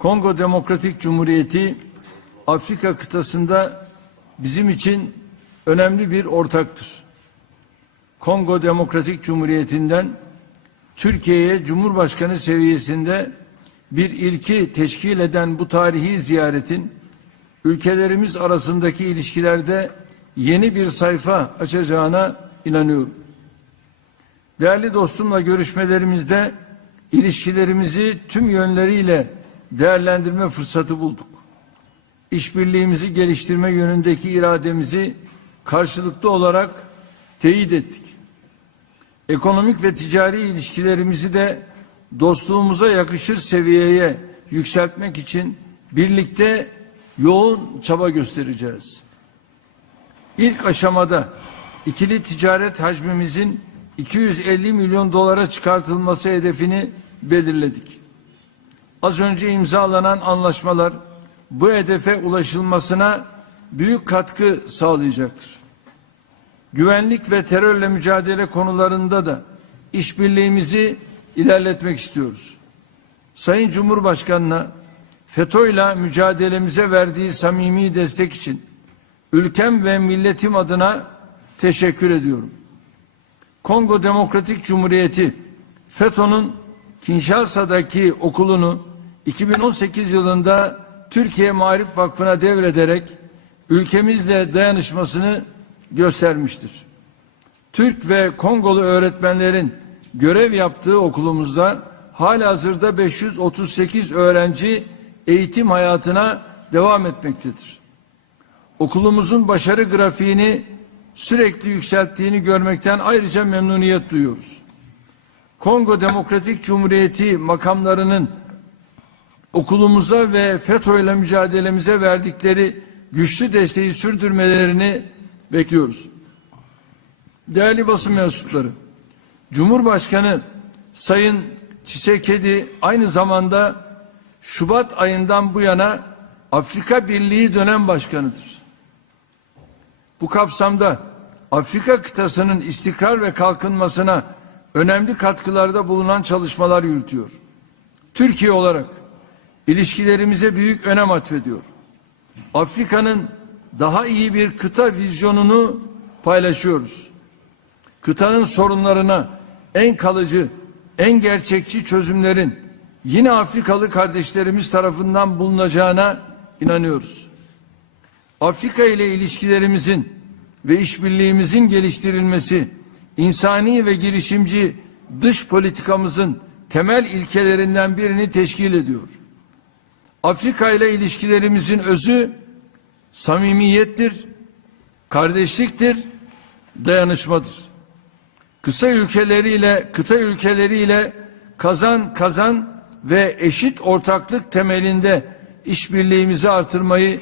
Kongo Demokratik Cumhuriyeti Afrika kıtasında bizim için önemli bir ortaktır. Kongo Demokratik Cumhuriyeti'nden Türkiye'ye Cumhurbaşkanı seviyesinde bir ilki teşkil eden bu tarihi ziyaretin ülkelerimiz arasındaki ilişkilerde yeni bir sayfa açacağına inanıyorum. Değerli dostumla görüşmelerimizde ilişkilerimizi tüm yönleriyle değerlendirme fırsatı bulduk. İşbirliğimizi geliştirme yönündeki irademizi karşılıklı olarak teyit ettik. Ekonomik ve ticari ilişkilerimizi de dostluğumuza yakışır seviyeye yükseltmek için birlikte yoğun çaba göstereceğiz. İlk aşamada ikili ticaret hacmimizin 250 milyon dolara çıkartılması hedefini belirledik. Az önce imzalanan anlaşmalar bu hedefe ulaşılmasına büyük katkı sağlayacaktır. Güvenlik ve terörle mücadele konularında da işbirliğimizi ilerletmek istiyoruz. Sayın Cumhurbaşkanı'na FETÖ'yle mücadelemize verdiği samimi destek için ülkem ve milletim adına teşekkür ediyorum. Kongo Demokratik Cumhuriyeti FETÖ'nün Kinshasa'daki okulunu 2018 yılında Türkiye Marif Vakfı'na devrederek ülkemizle dayanışmasını göstermiştir. Türk ve Kongolu öğretmenlerin görev yaptığı okulumuzda halihazırda 538 öğrenci eğitim hayatına devam etmektedir. Okulumuzun başarı grafiğini sürekli yükselttiğini görmekten ayrıca memnuniyet duyuyoruz. Kongo Demokratik Cumhuriyeti makamlarının okulumuza ve FETÖ ile mücadelemize verdikleri güçlü desteği sürdürmelerini bekliyoruz. Değerli basın mensupları, Cumhurbaşkanı Sayın Çisekedi aynı zamanda Şubat ayından bu yana Afrika Birliği dönem başkanıdır. Bu kapsamda Afrika kıtasının istikrar ve kalkınmasına önemli katkılarda bulunan çalışmalar yürütüyor. Türkiye olarak ilişkilerimize büyük önem atfediyor. Afrika'nın daha iyi bir kıta vizyonunu paylaşıyoruz. Kıtanın sorunlarına en kalıcı, en gerçekçi çözümlerin yine Afrikalı kardeşlerimiz tarafından bulunacağına inanıyoruz. Afrika ile ilişkilerimizin ve işbirliğimizin geliştirilmesi, insani ve girişimci dış politikamızın temel ilkelerinden birini teşkil ediyor. Afrika ile ilişkilerimizin özü samimiyettir, kardeşliktir, dayanışmadır. Kısa ülkeleriyle, kıta ülkeleriyle kazan kazan ve eşit ortaklık temelinde işbirliğimizi artırmayı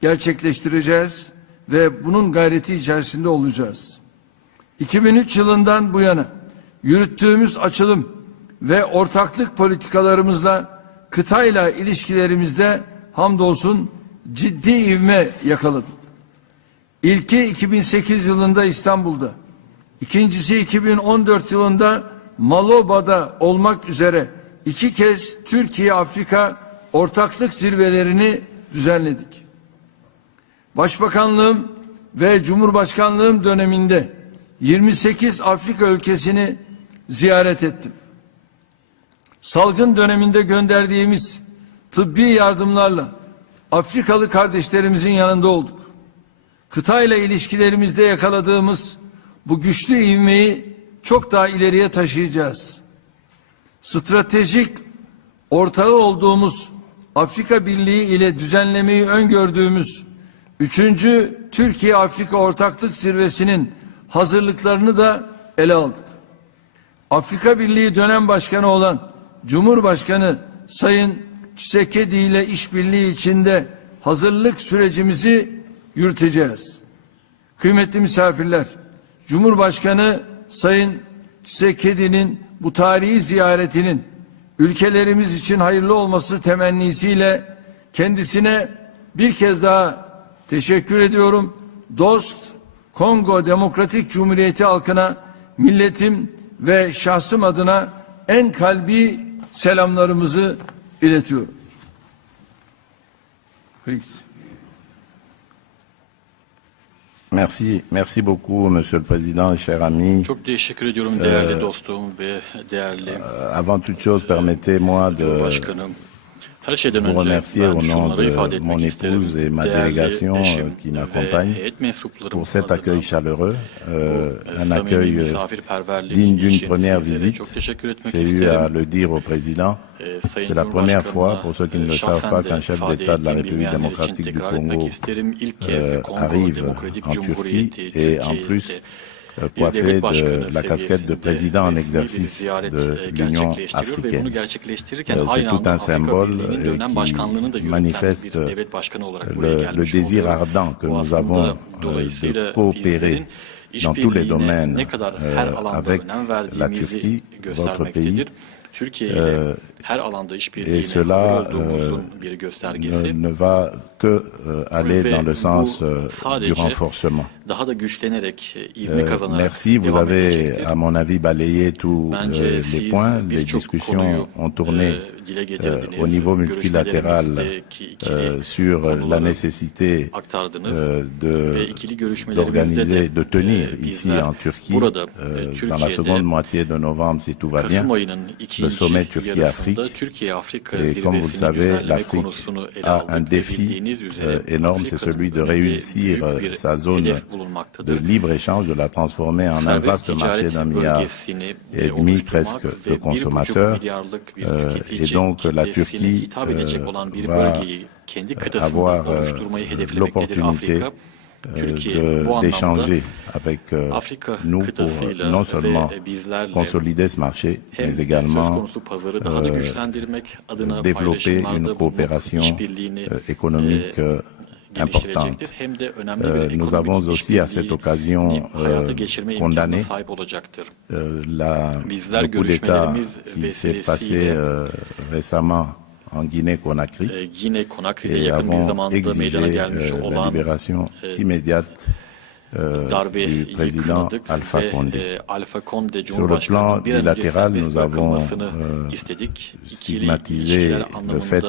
gerçekleştireceğiz ve bunun gayreti içerisinde olacağız. 2003 yılından bu yana yürüttüğümüz açılım ve ortaklık politikalarımızla kıtayla ilişkilerimizde hamdolsun ciddi ivme yakaladık. İlki 2008 yılında İstanbul'da, ikincisi 2014 yılında Maloba'da olmak üzere iki kez Türkiye-Afrika ortaklık zirvelerini düzenledik. Başbakanlığım ve Cumhurbaşkanlığım döneminde 28 Afrika ülkesini ziyaret ettim. Salgın döneminde gönderdiğimiz tıbbi yardımlarla Afrikalı kardeşlerimizin yanında olduk. Kıtayla ilişkilerimizde yakaladığımız bu güçlü ivmeyi çok daha ileriye taşıyacağız. Stratejik ortağı olduğumuz Afrika Birliği ile düzenlemeyi öngördüğümüz Üçüncü Türkiye-Afrika Ortaklık Zirvesi'nin hazırlıklarını da ele aldık. Afrika Birliği dönem başkanı olan Cumhurbaşkanı Sayın Çisekedi ile işbirliği içinde hazırlık sürecimizi yürüteceğiz. Kıymetli misafirler, Cumhurbaşkanı Sayın Çisekedi'nin bu tarihi ziyaretinin ülkelerimiz için hayırlı olması temennisiyle kendisine bir kez daha teşekkür ediyorum. Dost Kongo Demokratik Cumhuriyeti halkına milletim ve şahsım adına en kalbi selamlarımızı iletiyorum. Felix. Merci, merci beaucoup, Monsieur le Président, cher ami. Çok teşekkür ediyorum değerli ee, dostum ve değerli. Avant toute chose, permettez-moi de vous önce remercier au ben nom şunları ifade de mon etmek isterim. épouse et ma Değerli délégation eşim euh, qui ve m'accompagne heyet mensuplarım pour cet adına accueil chaleureux, euh, un samimi accueil euh, misafirperverlik digne d'une için première sizlere visite. Çok teşekkür etmek J'ai eu isterim. à le dire au Président. Ee, Sayın C'est la première fois, Cumhurbaşkanı'na, pour ceux qui ne e, le savent şahsen pas, de qu'un chef ifade d'État de la ettiğim République bilmeyenler için démocratique du tekrar Congo etmek isterim. İlk kez euh, Kongo arrive Demokratik en Turquie Cumhuriyeti et en plus coiffé de la casquette de président en exercice de l'Union africaine. C'est tout un symbole qui manifeste le, le désir ardent que nous avons de coopérer dans tous les domaines avec la Turquie, votre pays. Euh, et cela euh, ne, ne, va que aller dans le sens du renforcement. Daha da güçlenerek, e, ivme Euh, kazanarak merci, vous devam avez, edecektir. à mon avis, balayé tous Bence euh, les siz points. Les birçok discussions konuyu ont tourné e, dile euh, getirdiniz. au niveau multilatéral Görüşmelerimizdeki ikili euh, sur la konuları nécessité aktardınız. euh, Ve de ikili görüşmelerimizde d'organiser, de, de tenir e, ici bizler en Turquie, burada, euh, e, dans la Türkiye'de seconde moitié de novembre, si tout va bien, Kasım ayının ikinci sommet Türkiye-Afrique. yarısında Türkiye-Afrika Et comme vous le zirvesini savez, düzenleme l'Afrique konusunu ele a aldık. un Ve défi bildiğiniz üzere euh, énorme, c'est Afrika'nın celui de önünde réussir büyük euh, bir sa zone hedef de libre-échange, de la transformer en un vaste marché d'un milliard et demi presque de consommateurs. Euh, et donc la Turquie va avoir l'opportunité d'échanger avec nous pour non seulement consolider ce marché, mais également développer une coopération économique importante. Euh, nous avons aussi à cette occasion euh, condamné euh, la, le coup d'État qui s'est passé euh, récemment en Guinée-Conakry et avons exigé euh, la libération immédiate euh, du président Alpha Condé. Sur le plan bilatéral, nous avons stigmatisé le fait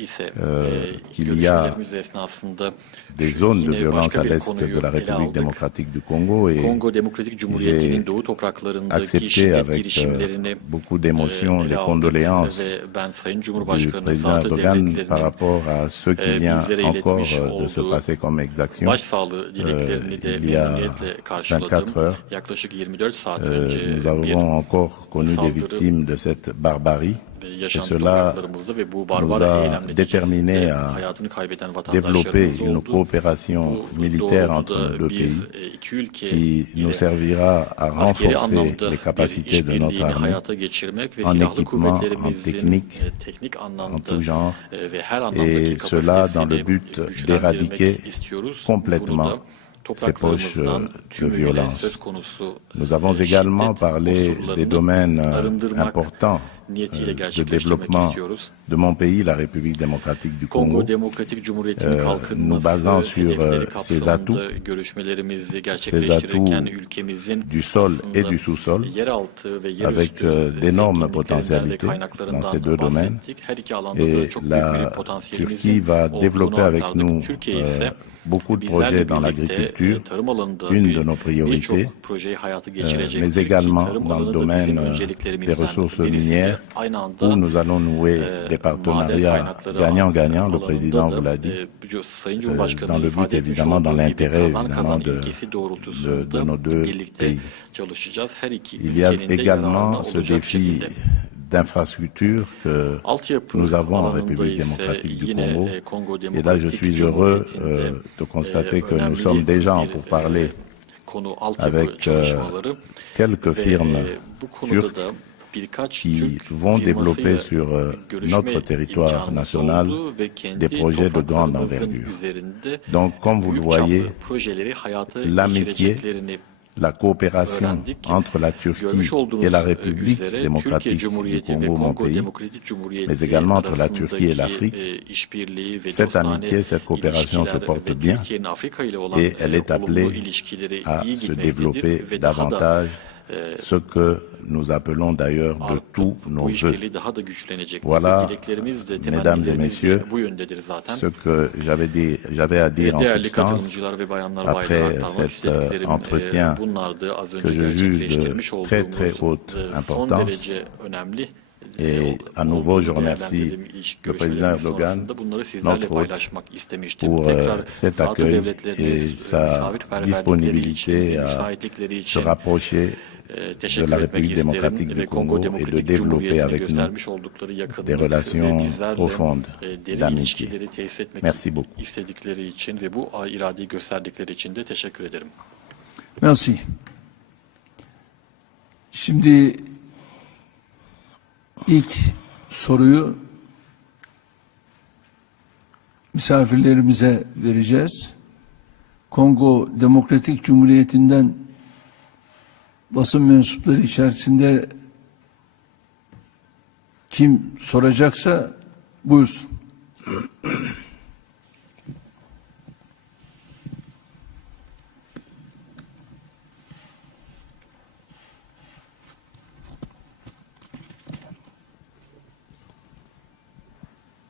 euh, e, qu'il y a görüşmelerimiz esnasında des zones de yine violence başka à bir l'est konuyu de la ele République aldık. démocratique du Congo et Kongo Demokratik Cumhuriyeti'nin j'ai doğu topraklarındaki accepté şiddet avec euh, girişimlerini beaucoup e, d'émotion ele les aldık condoléances ve ben Sayın du Cumhurbaşkanı président Saadet'e Erdogan par devletlerinin rapport à ce qui euh, vient bizlere encore iletmiş euh, de se olduğu passer comme exaction. başsağlığı dileklerini de Euh, il y a memnuniyetle karşıladım. 24 heures, Yaklaşık 24 saat Euh, önce nous bir avons encore connu des saldırı victimes de cette barbarie. Yaşam cela topraklarımızda ve bu nous barbar a eylemle déterminés içerisinde à hayatını kaybeden Développer vatandaşlarımız une oldu. coopération Bu militaire entre doğrultuda nos deux biz pays e, iki ülke qui nous ile servira à askeri renforcer anlamda les bir capacités de notre işbirliğini armée hayata geçirmek ve en silahlı équipement, en kuvvetlerimizin technique, e, teknik en anlamda tout genre, e, ve her anlamdaki et cela dans le but kapasitesini d'éradiquer güçlendirmek istiyoruz. complètement Bunu da ces poches topraklarımızdan euh, de tümüyle violence. söz konusu Nous avons e, également şiddet parlé unsurlarını des domaines euh, arındırmak importants niyetiyle euh, de gerçekleştirmek développement istiyoruz. de mon pays, la République démocratique du Kongo Congo. Demokratik Cumhuriyeti'nin Euh, kalkınması nous basant sur, hedefleri euh, ses kapsamında atouts, görüşmelerimizi gerçekleştirirken ülkemizin du sol et aslında du sous-sol, yeraltı ve avec, yerüstü euh, d'énormes zenginliklerinden ve potentialités kaynaklarından dans ces deux domaines. bahsettik. Her iki alanda da Et çok büyük bir la potansiyelimizin Turquie va olduğunu développer avec aktardık. nous Türkiye euh, ise beaucoup de bizlerle projets dans birlikte, l'agriculture, e, tarım alanında une bir- de nos priorités, birçok projeyi hayata euh, geçirecektir mais ki également tarım dans le alanı da domaine bizim euh, önceliklerimizden des ressources birisidir. minières, Aynı anda où nous allons nouer e, des maden partenariats kaynakları gagnant-gagnant, le alanında président da, vous l'a dit, e, Sayın Cumhurbaşkanı dans le but ifade etmiş évidemment dans olduğu gibi l'intérêt kazan évidemment kazan de, ilkesi doğrultusunda de, de nos deux birlikte pays. çalışacağız. Her iki Il y a ülkenin de yararına également ce olacak défi şekilde. d'infrastructure que Altyapı nous avons en alanında République ise démocratique du yine, Congo. e, Kongo Et là, je Demokratik suis heureux Cumhuriyeti'nde, euh, de constater e, que nous önemli sommes déjà en bir, pourparlers e, konu altyapı avec euh, çalışmaları quelques ve firmes bu konuda turques da birkaç qui Türk vont firmasıyla développer sur euh, görüşme notre territoire imkanımız national oldu ve kendi des projets de grande topraklarımızın envergure. üzerinde Donc, comme vous le büyük çaplı voyez, projeleri hayata l'amitié geçireceklerini la coopération öğrendik. entre la Turquie Görmüş olduğunuz et la e, République üzere Türkiye démocratique du Cumhuriyeti ve Congo, mon Kongo pays, Demokratik Cumhuriyeti mais également entre la Turquie et arasındaki, l'Afrique, e, işbirliği ve cette dostane amitié, cette coopération se ilişkiler porte ve bien Türkiye'nin Afrika ile olan et elle est e, olumlu appelée ilişkileri à iyi se gitmektedir développer ve daha da davantage ce que nous appelons d'ailleurs de artık tous bu nos voeux. işbirliği daha da güçlenecek. Voilà, Dileklerimiz de mesdames et temennilerimiz messieurs, de bu yöndedir zaten. Ce que j'avais dit, j'avais à dire en Değerli substance, katılımcılar ve bayanlar après baylar aktarmak cet, istediklerim euh, entretien e, bunlardı az önce que je juge de gerçekleştirmiş très, olduğumuz très haute e, son importance. derece önemli Et e, à nouveau, je olduğunu remercie değerlendirdiğim ilişki le président görüşmelerimiz Erdogan, sonrasında bunları sizlerle notre hôte, paylaşmak istemiştim. pour Tekrar euh, cet NATO accueil devletlerine, et e, sa misafirperverlikleri disponibilité için, à müsaitlikleri se için rapprocher e, de la République démocratique du Congo et de développer avec nous des relations profondes e, d'amitié. Merci beaucoup. Merci. Şimdi ilk soruyu misafirlerimize vereceğiz. Kongo Demokratik Cumhuriyeti'nden basın mensupları içerisinde kim soracaksa buyursun.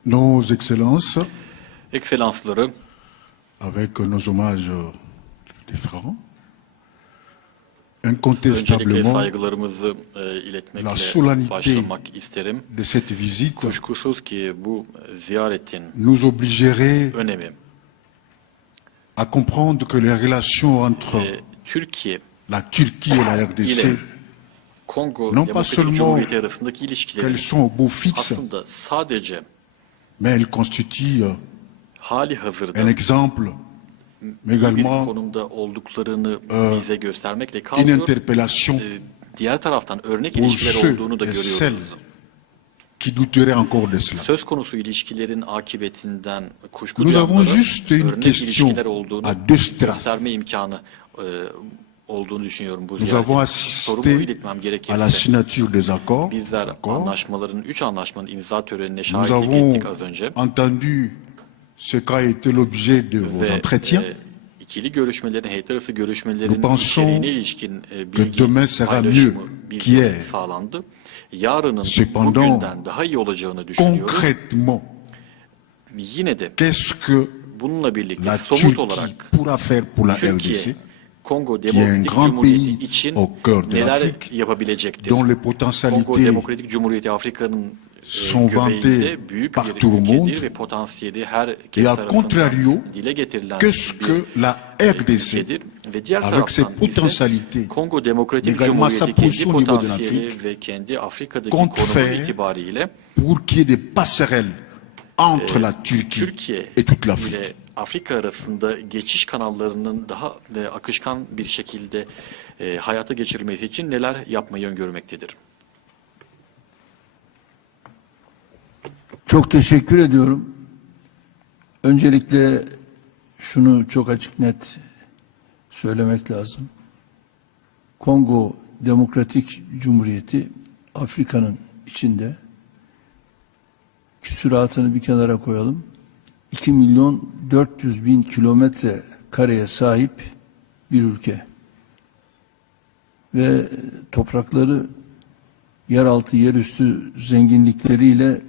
Nos Excellences, Ekselansları, avec nos hommages différents, incontestablement saygılarımızı e, La iletmekle solennité başlamak isterim. de cette visite Kuşkusuz ki bu ziyaretin nous obligerait önemi à comprendre que les relations entre e, Türkiye la Turquie et la RDC, ile Kongo Non pas Demokratik seulement Cumhuriyeti arasındaki ilişkilerin qu'elles sont au beau fixe, aslında sadece mais elles constituent hali hazırda un exemple, mais iyi bir également konumda olduklarını bize göstermekle une kalmıyor. interpellation E, Diğer taraftan örnek ilişkiler olduğunu da görüyoruz. qui douteraient encore de cela. Söz konusu ilişkilerin akıbetinden kuşku Nous avons juste une question à deux strates. imkanı e, olduğunu düşünüyorum bu Nous avons assisté à la signature des accords. bizler accords. anlaşmaların, üç anlaşmanın imza törenine şahitlik ettik az önce. entendu ce qu'a été l'objet de vos Ve entretiens. e, ikili görüşmelerin, Nous pensons içeriğine ilişkin e, que bilgi demain sera paylaşımı, mieux bilgi qu'hier. sağlandı. Yarının Cependant, bugünden daha iyi olacağını düşünüyorum. Concrètement, Yine de qu'est-ce que bununla birlikte la somut Turquie olarak pourra faire pour la Türkiye, RDC, Kongo est un Demokratik grand Cumhuriyeti pays için au cœur de neler l'Afrique, yapabilecektir? dont les Kongo potentialités Demokratik Cumhuriyeti Afrika'nın sont partout au bir ülkedir monde. Et à contrario, qu'est-ce bir que la e, RDC, avec ses potentialités, mais également sa position au niveau de l'Afrique, compte faire pour qu'il y ait des passerelles entre la Turquie et toute l'Afrique. Afrika arasında geçiş kanallarının daha e, akışkan bir şekilde e, hayata geçirilmesi için neler yapmayı öngörmektedir? Çok teşekkür ediyorum. Öncelikle şunu çok açık net söylemek lazım. Kongo Demokratik Cumhuriyeti Afrika'nın içinde küsuratını bir kenara koyalım. 2 milyon 400 bin kilometre kareye sahip bir ülke. Ve toprakları yeraltı yerüstü zenginlikleriyle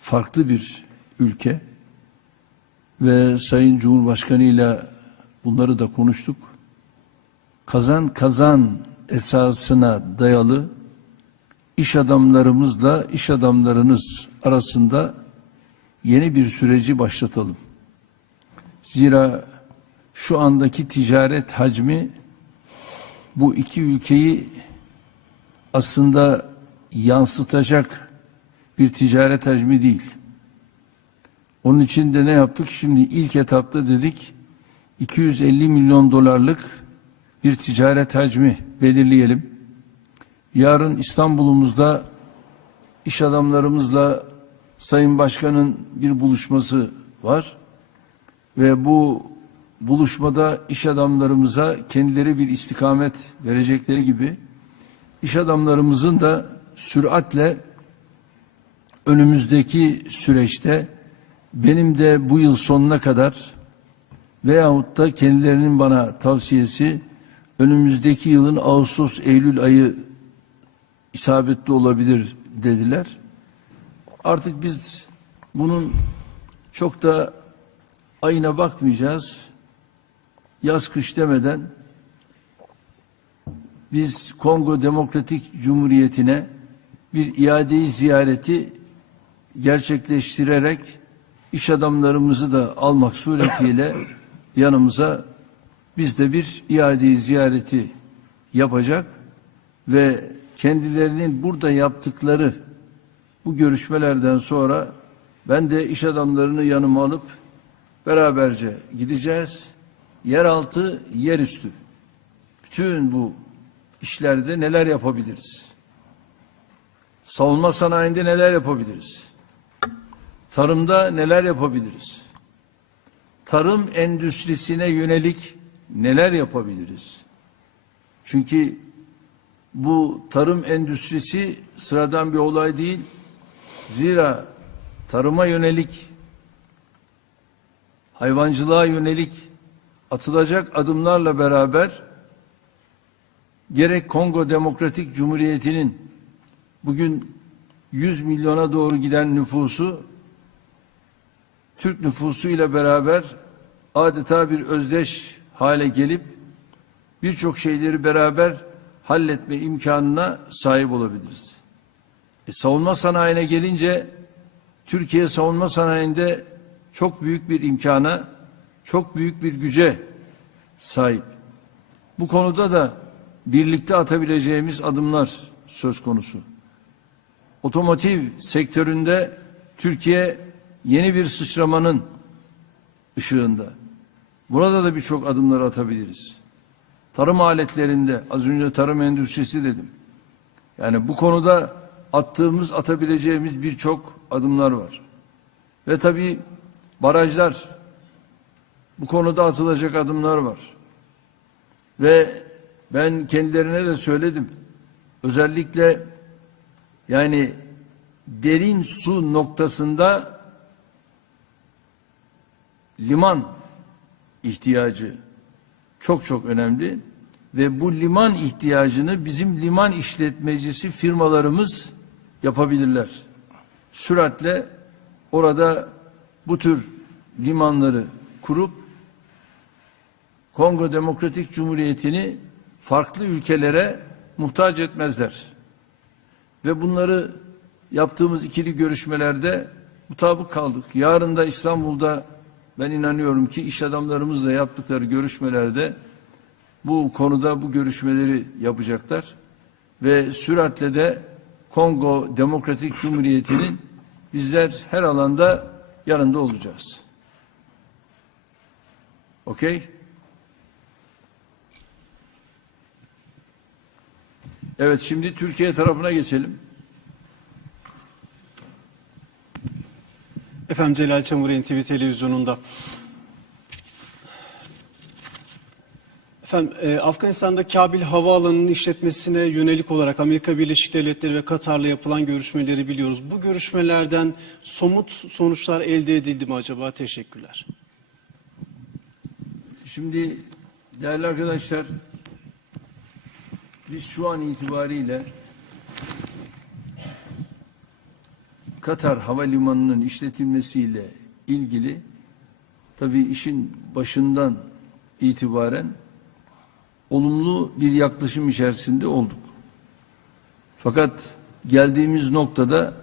farklı bir ülke ve Sayın Cumhurbaşkanı ile bunları da konuştuk. Kazan kazan esasına dayalı iş adamlarımızla iş adamlarınız arasında yeni bir süreci başlatalım. Zira şu andaki ticaret hacmi bu iki ülkeyi aslında yansıtacak bir ticaret hacmi değil. Onun için de ne yaptık? Şimdi ilk etapta dedik 250 milyon dolarlık bir ticaret hacmi belirleyelim. Yarın İstanbul'umuzda iş adamlarımızla Sayın Başkan'ın bir buluşması var. Ve bu buluşmada iş adamlarımıza kendileri bir istikamet verecekleri gibi iş adamlarımızın da süratle önümüzdeki süreçte benim de bu yıl sonuna kadar veyahut da kendilerinin bana tavsiyesi önümüzdeki yılın Ağustos-Eylül ayı isabetli olabilir dediler. Artık biz bunun çok da ayına bakmayacağız. Yaz kış demeden biz Kongo Demokratik Cumhuriyeti'ne bir iadeyi ziyareti gerçekleştirerek iş adamlarımızı da almak suretiyle yanımıza biz de bir iadeyi ziyareti yapacak ve kendilerinin burada yaptıkları bu görüşmelerden sonra ben de iş adamlarını yanıma alıp beraberce gideceğiz. Yeraltı, yerüstü. Bütün bu işlerde neler yapabiliriz? Savunma sanayinde neler yapabiliriz? Tarımda neler yapabiliriz? Tarım endüstrisine yönelik neler yapabiliriz? Çünkü bu tarım endüstrisi sıradan bir olay değil. Zira tarıma yönelik, hayvancılığa yönelik atılacak adımlarla beraber gerek Kongo Demokratik Cumhuriyeti'nin bugün 100 milyona doğru giden nüfusu Türk nüfusu ile beraber adeta bir özdeş hale gelip birçok şeyleri beraber halletme imkanına sahip olabiliriz. E, savunma sanayine gelince Türkiye savunma sanayinde çok büyük bir imkana, çok büyük bir güce sahip. Bu konuda da birlikte atabileceğimiz adımlar söz konusu. Otomotiv sektöründe Türkiye yeni bir sıçramanın ışığında. Burada da birçok adımlar atabiliriz. Tarım aletlerinde az önce tarım endüstrisi dedim. Yani bu konuda attığımız, atabileceğimiz birçok adımlar var. Ve tabii barajlar bu konuda atılacak adımlar var. Ve ben kendilerine de söyledim. Özellikle yani derin su noktasında liman ihtiyacı çok çok önemli ve bu liman ihtiyacını bizim liman işletmecisi firmalarımız yapabilirler. Süratle orada bu tür limanları kurup Kongo Demokratik Cumhuriyeti'ni farklı ülkelere muhtaç etmezler. Ve bunları yaptığımız ikili görüşmelerde mutabık kaldık. Yarın da İstanbul'da ben inanıyorum ki iş adamlarımızla yaptıkları görüşmelerde bu konuda bu görüşmeleri yapacaklar. Ve süratle de Kongo Demokratik Cumhuriyeti'nin bizler her alanda yanında olacağız. Okey? Evet şimdi Türkiye tarafına geçelim. Efendim Celal Çamur NTV Televizyonu'nda. Efendim e, Afganistan'da Kabil Havaalanı'nın işletmesine yönelik olarak Amerika Birleşik Devletleri ve Katar'la yapılan görüşmeleri biliyoruz. Bu görüşmelerden somut sonuçlar elde edildi mi acaba? Teşekkürler. Şimdi değerli arkadaşlar biz şu an itibariyle Katar Havalimanı'nın işletilmesiyle ilgili tabii işin başından itibaren olumlu bir yaklaşım içerisinde olduk. Fakat geldiğimiz noktada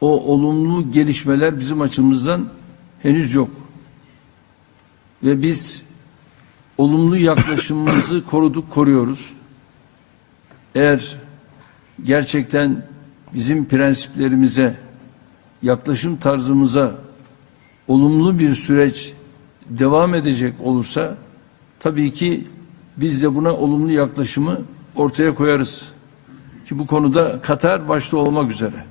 o olumlu gelişmeler bizim açımızdan henüz yok. Ve biz olumlu yaklaşımımızı koruduk, koruyoruz. Eğer gerçekten bizim prensiplerimize, yaklaşım tarzımıza olumlu bir süreç devam edecek olursa tabii ki biz de buna olumlu yaklaşımı ortaya koyarız. Ki bu konuda Katar başta olmak üzere.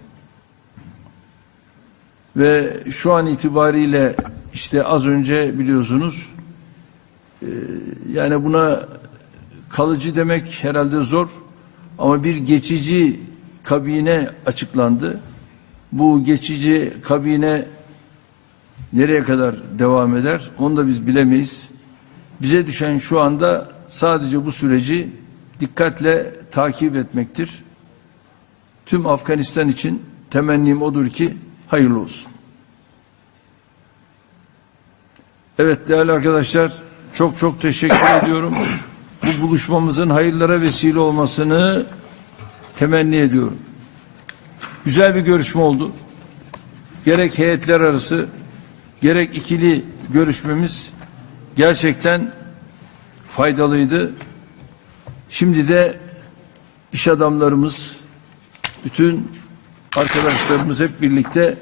Ve şu an itibariyle işte az önce biliyorsunuz e, yani buna kalıcı demek herhalde zor ama bir geçici kabine açıklandı. Bu geçici kabine nereye kadar devam eder onu da biz bilemeyiz. Bize düşen şu anda sadece bu süreci dikkatle takip etmektir. Tüm Afganistan için temennim odur ki hayırlı olsun. Evet değerli arkadaşlar çok çok teşekkür ediyorum. Bu buluşmamızın hayırlara vesile olmasını temenni ediyorum. Güzel bir görüşme oldu. Gerek heyetler arası gerek ikili görüşmemiz gerçekten faydalıydı. Şimdi de iş adamlarımız, bütün arkadaşlarımız hep birlikte